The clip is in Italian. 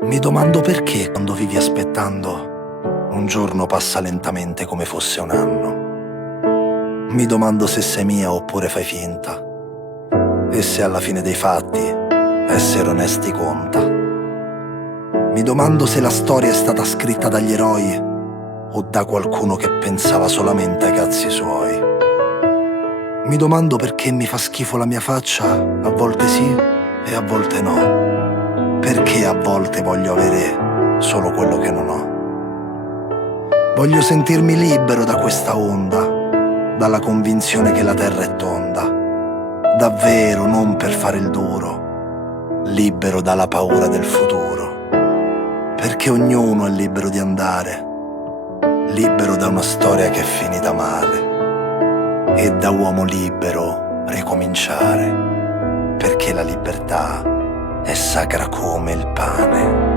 Mi domando perché quando vivi aspettando un giorno passa lentamente come fosse un anno. Mi domando se sei mia oppure fai finta e se alla fine dei fatti essere onesti conta. Mi domando se la storia è stata scritta dagli eroi o da qualcuno che pensava solamente ai cazzi suoi. Mi domando perché mi fa schifo la mia faccia, a volte sì e a volte no. Perché a volte voglio avere solo quello che non ho. Voglio sentirmi libero da questa onda, dalla convinzione che la terra è tonda. Davvero, non per fare il duro, libero dalla paura del futuro. Perché ognuno è libero di andare, libero da una storia che è finita male. E da uomo libero ricominciare, perché la libertà è sacra come il pane.